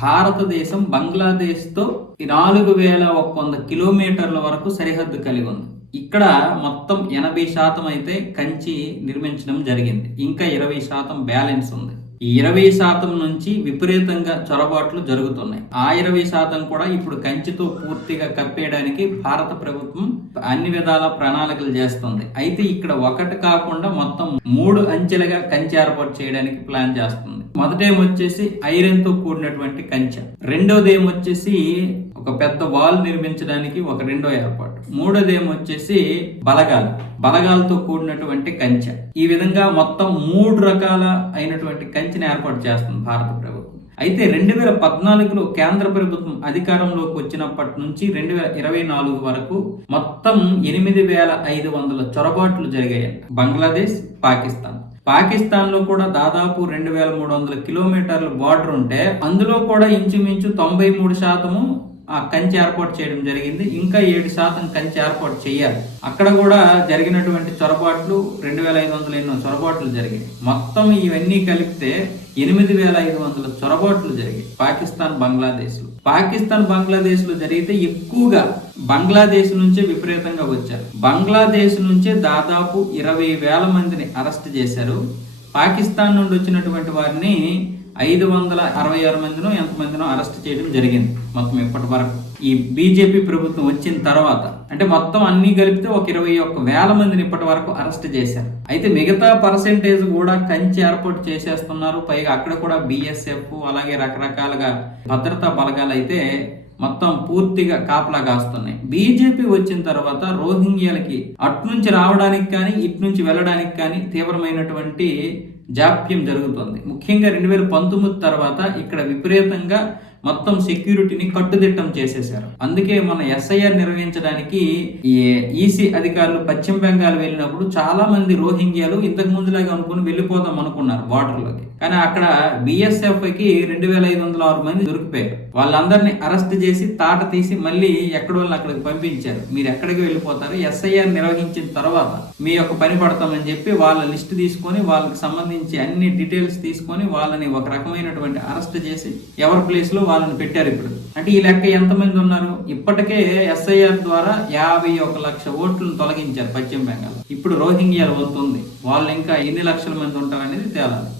భారతదేశం బంగ్లాదేశ్తో నాలుగు వేల ఒక వంద కిలోమీటర్ల వరకు సరిహద్దు కలిగి ఉంది. ఇక్కడ మొత్తం ఎనభై శాతం అయితే కంచి నిర్మించడం జరిగింది. ఇంకా ఇరవై శాతం బ్యాలెన్స్ ఉంది. ఈ ఇరవై శాతం నుంచి విపరీతంగా చొరబాట్లు జరుగుతున్నాయి. ఆ ఇరవై శాతం కూడా ఇప్పుడు కంచితో పూర్తిగా కప్పేయడానికి భారత ప్రభుత్వం అన్ని విధాల ప్రణాళికలు చేస్తుంది. అయితే ఇక్కడ ఒకటి కాకుండా మొత్తం మూడు అంచెలుగా కంచె ఏర్పాటు చేయడానికి ప్లాన్ చేస్తుంది. మొదట ఏమొచ్చేసి ఐరన్తో కూడినటువంటి కంచె. రెండోది ఏమొచ్చేసి ఒక పెద్ద వాల్ నిర్మించడానికి ఒక రెండో ఏర్పాటు. మూడోది ఏమొచ్చేసి బలగాలు. బలగాలతో కూడినటువంటి కంచె. ఈ విధంగా మొత్తం మూడు రకాల అయినటువంటి కంచెని ఏర్పాటు చేస్తుంది భారత ప్రభుత్వం. అయితే రెండు వేల పద్నాలుగులో కేంద్ర ప్రభుత్వం అధికారంలోకి వచ్చినప్పటి నుంచి రెండు వేల ఇరవై నాలుగు వరకు మొత్తం ఎనిమిది వేల ఐదు వందల చొరబాట్లు జరిగాయి. బంగ్లాదేశ్ పాకిస్తాన్. పాకిస్తాన్లో కూడా దాదాపు రెండు వేల మూడు వందల కిలోమీటర్ల బార్డర్ ఉంటే అందులో కూడా ఇంచుమించు తొంభై మూడు శాతము ఆ కంచి ఏర్పాటు చేయడం జరిగింది. ఇంకా ఏడు శాతం కంచి ఏర్పాటు చేయాలి. అక్కడ కూడా జరిగినటువంటి చొరబాట్లు రెండు వేల ఐదు వందల ఎన్నో చొరబాట్లు జరిగాయి. మొత్తం ఇవన్నీ కలిపితే ఎనిమిది వేల ఐదు వందల చొరబాట్లు జరిగాయి. పాకిస్తాన్ బంగ్లాదేశ్లు. పాకిస్తాన్ బంగ్లాదేశ్లో జరిగితే ఎక్కువగా బంగ్లాదేశ్ నుంచే విపరీతంగా వచ్చారు. బంగ్లాదేశ్ నుంచే దాదాపు ఇరవై వేల మందిని అరెస్ట్ చేశారు. పాకిస్తాన్ నుండి వచ్చినటువంటి వారిని ఐదు వందల అరవై ఆరు మందినో ఎంతమందినో అరెస్ట్ చేయడం జరిగింది. మొత్తం ఇప్పటి వరకు ఈ బీజేపీ ప్రభుత్వం వచ్చిన తర్వాత అంటే మొత్తం అన్ని కలిపితే ఒక ఇరవై ఒక్క వేల మందిని ఇప్పటి వరకు అరెస్ట్ చేశారు. అయితే మిగతా పర్సెంటేజ్ కూడా కంచి ఏర్పాటు చేసేస్తున్నారు. పైగా అక్కడ కూడా బిఎస్ఎఫ్ అలాగే రకరకాలుగా భద్రతా బలగాలు అయితే మొత్తం పూర్తిగా కాపలా కాస్తున్నాయి. బీజేపీ వచ్చిన తర్వాత రోహింగ్యాలకి అటు నుంచి రావడానికి కానీ ఇటు నుంచి వెళ్ళడానికి కానీ తీవ్రమైనటువంటి జాప్యం జరుగుతుంది. ముఖ్యంగా రెండు వేల పంతొమ్మిది తర్వాత ఇక్కడ విపరీతంగా మొత్తం సెక్యూరిటీని కట్టుదిట్టం చేసేశారు. అందుకే మన ఎస్ఐఆర్ నిర్వహించడానికి ఈసీ అధికారులు పశ్చిమ బెంగాల్ వెళ్ళినప్పుడు చాలా మంది రోహింగ్యాలు ఇంతకు ముందులాగా అనుకుని వెళ్ళిపోదాం అనుకున్నారు బార్డర్లోకి కానీ అక్కడ బిఎస్ఎఫ్కి రెండు వేల ఐదు వందల ఆరు మంది దొరికిపోయారు. వాళ్ళందరినీ అరెస్ట్ చేసి తాట తీసి మళ్ళీ ఎక్కడ వాళ్ళని అక్కడికి పంపించారు. మీరు ఎక్కడికి వెళ్ళిపోతారు? ఎస్ఐఆర్ నిర్వహించిన తర్వాత మీ యొక్క పని పడతామని చెప్పి వాళ్ళ లిస్ట్ తీసుకొని వాళ్ళకి సంబంధించి అన్ని డీటెయిల్స్ తీసుకొని వాళ్ళని ఒక రకమైనటువంటి అరెస్ట్ చేసి ఎవరి ప్లేస్లో వాళ్ళని పెట్టారు ఇప్పుడు. అంటే ఈ లెక్క ఎంతమంది ఉన్నారు? ఇప్పటికే ఎస్ఐఆర్ ద్వారా యాభై ఒక లక్ష ఓట్లను తొలగించారు పశ్చిమ బెంగాల్. ఇప్పుడు రోహింగ్యాల వస్తుంది వాళ్ళు ఇంకా ఎన్ని లక్షల మంది ఉంటారనేది తేలాలి.